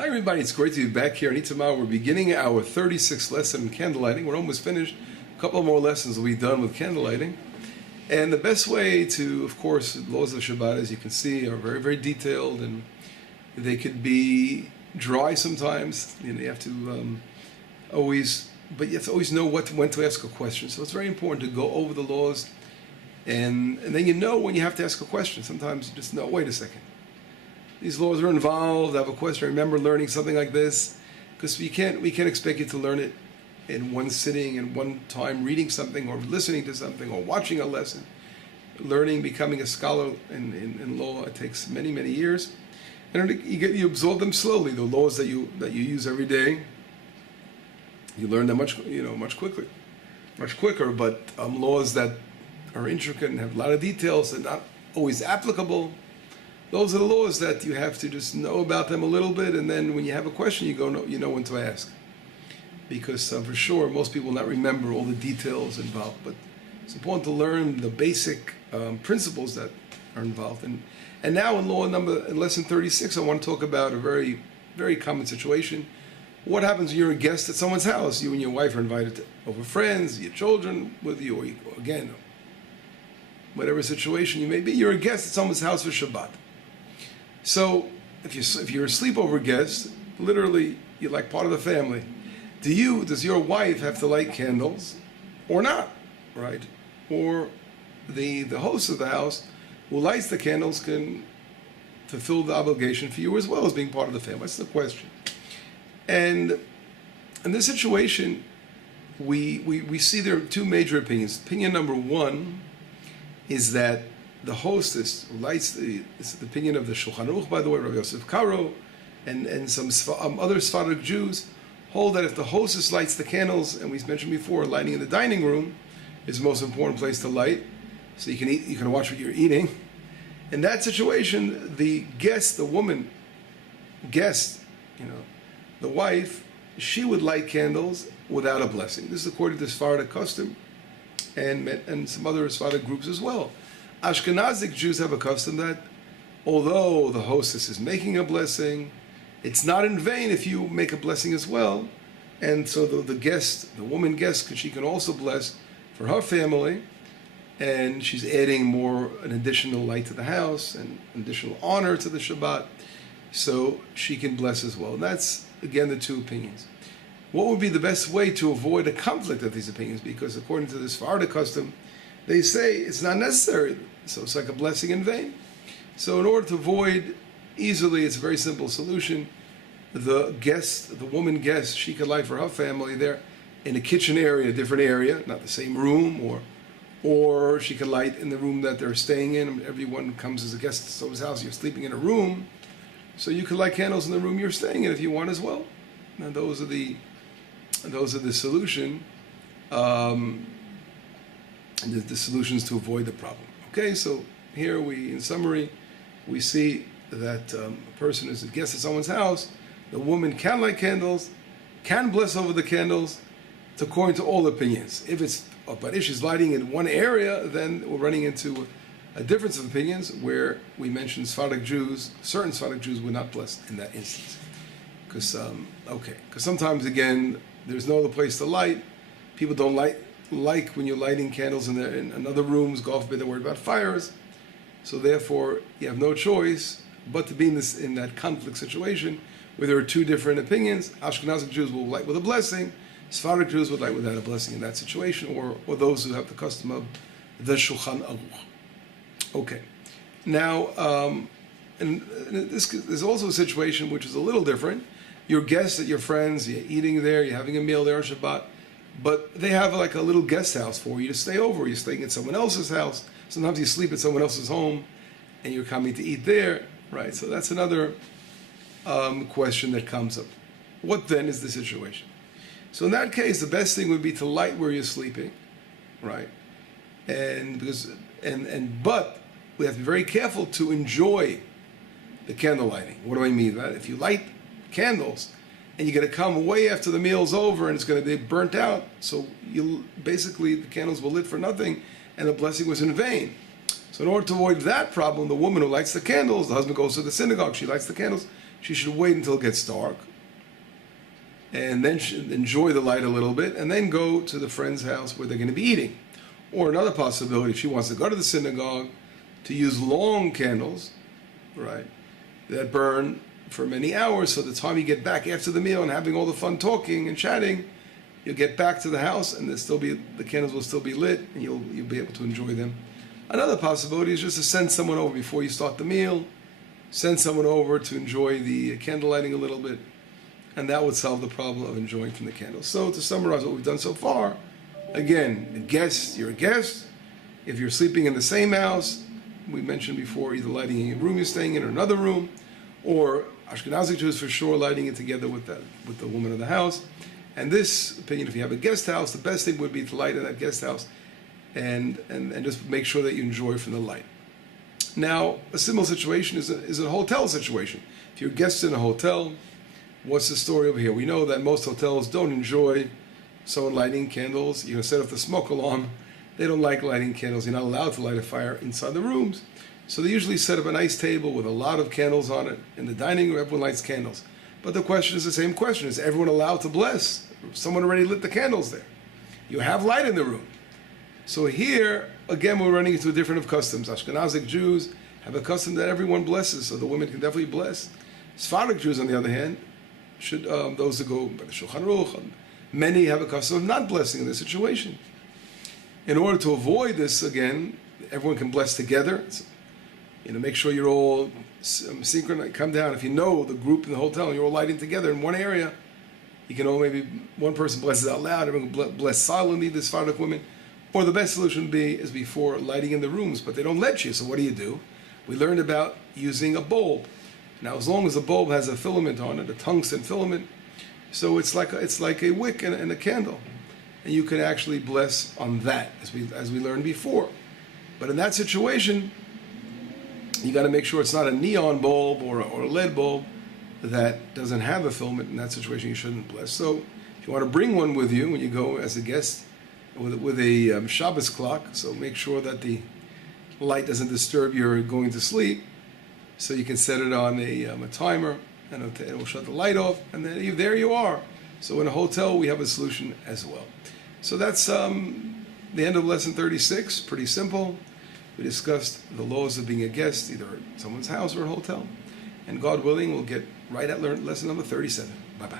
Hi everybody, it's great to be back here in Itamar. We're beginning our 36th lesson in candlelighting. We're almost finished. A couple more lessons will be done with candlelighting. And the best way to, of course, the laws of Shabbat, as you can see, are very, very detailed, and they could be dry sometimes. You know, you have to but you have to always know when to ask a question. So it's very important to go over the laws, and then you know when you have to ask a question. Sometimes you just know, wait a second. These laws are involved. I have a question. I remember learning something like this, because we can't expect you to learn it in one sitting, in one time, reading something or listening to something or watching a lesson. Learning, becoming a scholar in law, it takes many, many years, and you absorb them slowly. The laws that you use every day, you learn them much quicker. But laws that are intricate and have a lot of details and not always applicable. Those are the laws that you have to just know about them a little bit, and then when you have a question, you know when to ask. Because for sure, most people will not remember all the details involved, but it's important to learn the basic principles that are involved. And now in lesson 36, I want to talk about a very, very common situation. What happens when you're a guest at someone's house? You and your wife are invited over friends, your children with you, or again, whatever situation you may be, you're a guest at someone's house for Shabbat. So, if you're a sleepover guest, literally you're like part of the family. Does your wife have to light candles, or not, right? Or the host of the house who lights the candles can fulfill the obligation for you as well as being part of the family. That's the question. And in this situation, we see there are two major opinions. Opinion number one is that the hostess who lights it's the opinion of the Shulchan Aruch, by the way, Rabbi Yosef Karo, and some other Sephardic Jews hold that if the hostess lights the candles, and we mentioned before, lighting in the dining room is the most important place to light, so you can eat, you can watch what you're eating. In that situation, the guest, the woman guest, the wife, she would light candles without a blessing. This is according to Sephardic custom, and some other Sephardic groups as well. Ashkenazic Jews have a custom that, although the hostess is making a blessing, it's not in vain if you make a blessing as well. And so the woman guest, she can also bless for her family, and she's adding an additional light to the house and additional honor to the Shabbat, so she can bless as well. And that's, again, the two opinions. What would be the best way to avoid a conflict of these opinions? Because according to this Sephardic custom, they say it's not necessary, so it's like a blessing in vain. So in order to avoid easily, it's a very simple solution. The woman guest, she could light for her family there in a kitchen area, a different area, not the same room, or she could light in the room that they're staying in. Everyone comes as a guest to someone's house, you're sleeping in a room, so you could light candles in the room you're staying in if you want as well. And those are the solution. The solutions to avoid the problem. Okay, so here in summary, we see that a person is a guest at someone's house. The woman can light candles, can bless over the candles. It's according to all opinions. But if she's lighting in one area, then we're running into a difference of opinions where we mentioned certain Sephardic Jews would not bless in that instance. Because sometimes, again, there's no other place to light. People don't like when you're lighting candles in other rooms, God forbid, they're worried about fires. So therefore, you have no choice but to be in that conflict situation where there are two different opinions. Ashkenazic Jews will light with a blessing. Sephardic Jews would light without a blessing in that situation, or those who have the custom of the Shulchan Aruch. Okay. Now, and there's also a situation which is a little different. You're guests at your friends, you're eating there, you're having a meal there on Shabbat, but they have like a little guest house for you to stay over. You're staying at someone else's house. Sometimes you sleep at someone else's home, and you're coming to eat there, right? So that's another question that comes up. What then is the situation? So in that case, the best thing would be to light where you're sleeping, right? But we have to be very careful to enjoy the candle lighting. What do I mean? Right? If you light candles, and you're going to come way after the meal's over and it's going to be burnt out, so basically the candles were lit for nothing and the blessing was in vain. So in order to avoid that problem, the woman who lights the candles, the husband goes to the synagogue, she lights the candles, she should wait until it gets dark, and then enjoy the light a little bit, and then go to the friend's house where they're going to be eating. Or another possibility, if she wants to go to the synagogue, to use long candles, right, that burn for many hours, so the time you get back after the meal and having all the fun talking and chatting, you'll get back to the house and the candles will still be lit, and you'll be able to enjoy them. Another possibility is just to send someone over before you start the meal, send someone over to enjoy the candle lighting a little bit, and that would solve the problem of enjoying from the candles. So to summarize what we've done so far, again, you're a guest. If you're sleeping in the same house, we mentioned before, either lighting in a room you're staying in or another room, or Ashkenazi Jews for sure lighting it together with the woman of the house. And this opinion, if you have a guest house, the best thing would be to light in that guest house and just make sure that you enjoy from the light. Now, a similar situation is a hotel situation. If you're guests in a hotel, what's the story over here? We know that most hotels don't enjoy someone lighting candles. You're going to set off the smoke alarm. They don't like lighting candles. You're not allowed to light a fire inside the rooms. So they usually set up a nice table with a lot of candles on it. In the dining room, everyone lights candles. But the question is the same question. Is everyone allowed to bless? Someone already lit the candles there. You have light in the room. So here, again, we're running into a different of customs. Ashkenazic Jews have a custom that everyone blesses, so the women can definitely bless. Sephardic Jews, on the other hand, should those that go by the Shulchan Aruch, many have a custom of not blessing in this situation. In order to avoid this, again, everyone can bless together. So, make sure you're all synchronized. Come down. If you know the group in the hotel and you're all lighting together in one area, you can all maybe one person blesses out loud, everyone can bless silently, the Sephardic women. Or the best solution would be is before lighting in the rooms, but they don't let you. So what do? We learned about using a bulb. Now, as long as the bulb has a filament on it, a tungsten filament, so it's like a wick and a candle, and you can actually bless on that, as we learned before. But in that situation, you got to make sure it's not a neon bulb or a LED bulb that doesn't have a filament. In that situation, you shouldn't bless. So, if you want to bring one with you when you go as a guest, with a Shabbos clock, so make sure that the light doesn't disturb your going to sleep. So you can set it on a timer, and it will shut the light off, and then there you are. So in a hotel, we have a solution as well. So that's the end of lesson 36. Pretty simple. We discussed the laws of being a guest, either at someone's house or a hotel. And God willing, we'll get right at lesson number 37. Bye-bye.